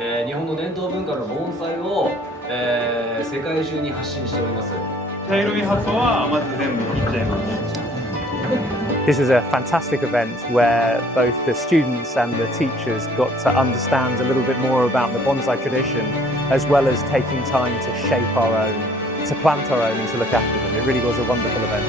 日本の伝統文化の盆栽を、世界中に発信しております。茶色い葉っぱはまず全部切っちゃいます。This was a fantastic event where both the students and the teachers got to understand a little bit more about the bonsai tradition, as well as taking time to shape our own, to plant our own and to look after them. It really was a wonderful event.